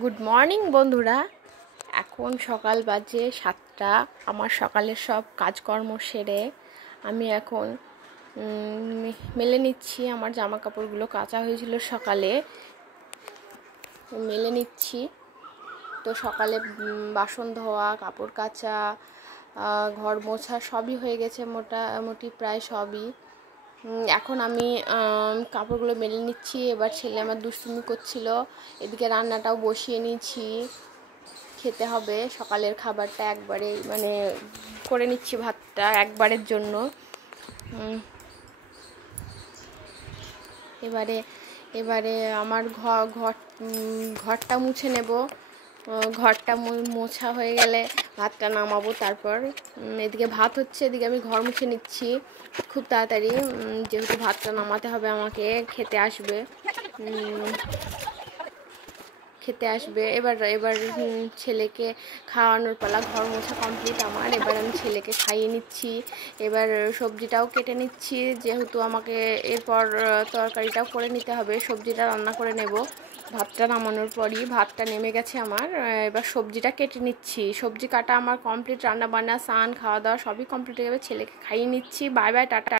Good morning বন্ধুরা। এখন সকাল বাজে 7টা। আমার সকালের সব কাজকর্ম সেরে আমি এখন মেলে নিচ্ছি। আমার জামা কাপড়গুলো কাচা হয়েছিল সকালে, মেলে নিচ্ছি। তো সকালে বাসন ধোয়া, কাপড় কাচা, ঘর মোছা সবই হয়ে গেছে, মোটামুটি প্রায় সবই। এখন আমি কাপড়গুলো মেলে নিচ্ছি। এবার ছেলে আমার দুষ্টুমি করছিল, এদিকে রান্নাটাও বসিয়ে নিয়েছি। খেতে হবে সকালের খাবারটা একবারে, মানে করে নিচ্ছি ভাতটা একবারের জন্য। এবারে আমার ঘরটা মুছে নেব। ঘরটা মোছা হয়ে গেলে ভাতটা নামাবো। তারপর এদিকে ভাত হচ্ছে, এদিকে আমি ঘর মুছে নিচ্ছি খুব তাড়াতাড়ি, যেহেতু ভাতটা নামাতে হবে আমাকে। খেতে আসবে এবার ছেলেকে খাওয়ানোর পালা। ঘর মোছা কমপ্লিট আমার। এবার আমি ছেলেকে খাইয়ে নিচ্ছি। এবার সবজিটাও কেটে নিচ্ছি, যেহেতু আমাকে এরপর তরকারিটাও করে নিতে হবে। সবজিটা রান্না করে নেব ভাতটা নামানোর পরই। ভাতটা নেমে গেছে আমার। এবার সবজিটা কেটে নিচ্ছি। সবজি কাটা আমার কমপ্লিট, রান্না বান্না, স্নান, খাওয়া দাওয়া সবই কমপ্লিট হয়ে যাবে। ছেলেকে খাইয়ে নিচ্ছি। Bye bye, tata.